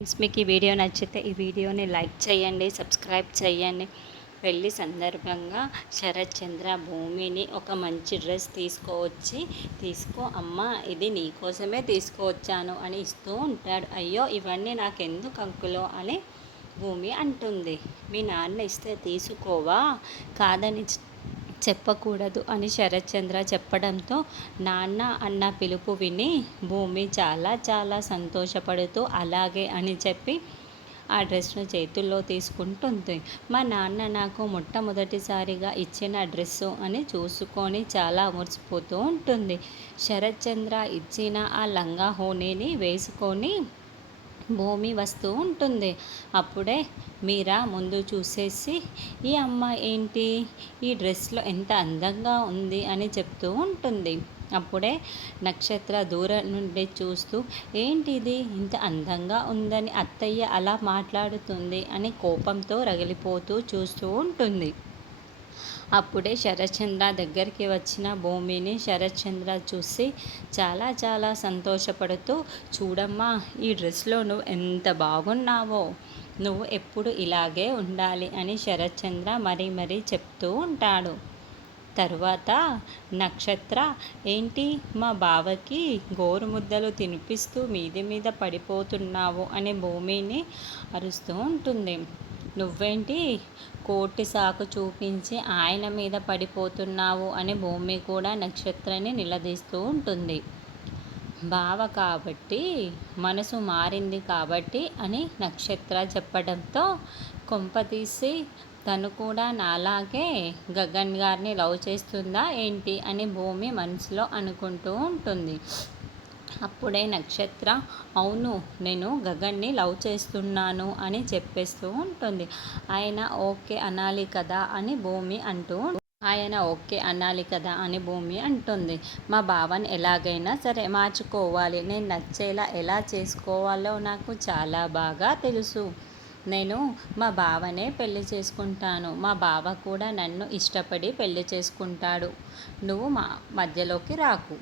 Friends, మీకు ఈ video నచ్చితే ఈ వీడియోని లైక్ చేయండి, సబ్స్క్రైబ్ చేయండి. పెళ్ళి సందర్భంగా శరత్ చంద్ర భూమిని ఒక మంచి డ్రెస్ తీసుకో అమ్మ, ఇది నీకోసమే తీసుకువచ్చాను అని ఇస్తూ ఉంటాడు. అయ్యో ఇవన్నీ నాకెందుకు అంకులో అని భూమి అంటుంది. మీ నాన్న ఇస్తే తీసుకోవా, కాదని చెప్పకూడదు అని శరత్చంద్ర చెప్పడంతో నాన్న అన్న పిలుపు విని భూమి చాలా చాలా సంతోషపడుతూ అలాగే అని చెప్పి ఆ డ్రెస్ను చేతుల్లో తీసుకుంటుంది. మా నాన్న నాకు మొట్టమొదటిసారిగా ఇచ్చిన డ్రెస్సు అని చూసుకొని చాలా మురిసిపోతూ ఉంటుంది. శరత్చంద్ర ఇచ్చిన ఆ లంగా హోనీని వేసుకొని భూమి వస్తూ ఉంటుంది. అప్పుడే మీరా ముందు చూసేసి, ఈ అమ్మాయి ఏంటి ఈ డ్రెస్లో ఎంత అందంగా ఉంది అని చెప్తూ ఉంటుంది. అప్పుడే నక్షత్ర దూరం నుండి చూస్తూ, ఏంటిది ఇంత అందంగా ఉందని అత్తయ్య అలా మాట్లాడుతుంది అని కోపంతో రగిలిపోతూ చూస్తూ ఉంటుంది. అప్పుడే శరత్చంద్ర దగ్గరికి వచ్చిన భూమిని శరత్చంద్ర చూసి చాలా చాలా సంతోషపడుతూ, చూడమ్మా ఈ డ్రెస్లో నువ్వు ఎంత బాగున్నావో, నువ్వు ఎప్పుడు ఇలాగే ఉండాలి అని శరత్చంద్ర మరీ చెప్తూ ఉంటాడు. తరువాత నక్షత్ర, ఏంటి మా బావకి గోరుముద్దలు తినిపిస్తూ మీద పడిపోతున్నావు అని భూమిని అరుస్తూ ఉంటుంది. నువ్వేంటి కోటి సాకు చూపించి ఆయన మీద పడిపోతున్నావు అని భూమి కూడా నక్షత్రాన్ని నిలదీస్తూ ఉంటుంది. బావ కాబట్టి మనసు మారింది కాబట్టి అని నక్షత్ర చెప్పడంతో, కొంపతీసి తను కూడా నాలాగే గగన్ గారిని లవ్ చేస్తుందా ఏంటి అని భూమి మనసులో అనుకుంటూ ఉంటుంది. అప్పుడే నక్షత్ర, అవును నేను గగన్ని లవ్ చేస్తున్నాను అని చెప్పేస్తూ ఉంటుంది. ఆయన ఓకే అనాలి కదా అని భూమి అంటుంది. మా బావని ఎలాగైనా సరే మార్చుకోవాలి, నేను నచ్చేలా ఎలా చేసుకోవాలో నాకు చాలా బాగా తెలుసు. నేను మా బావనే పెళ్లి చేసుకుంటాను, మా బావ కూడా నన్ను ఇష్టపడి పెళ్లి చేసుకుంటాడు, నువ్వు మా మధ్యలోకి రాకు.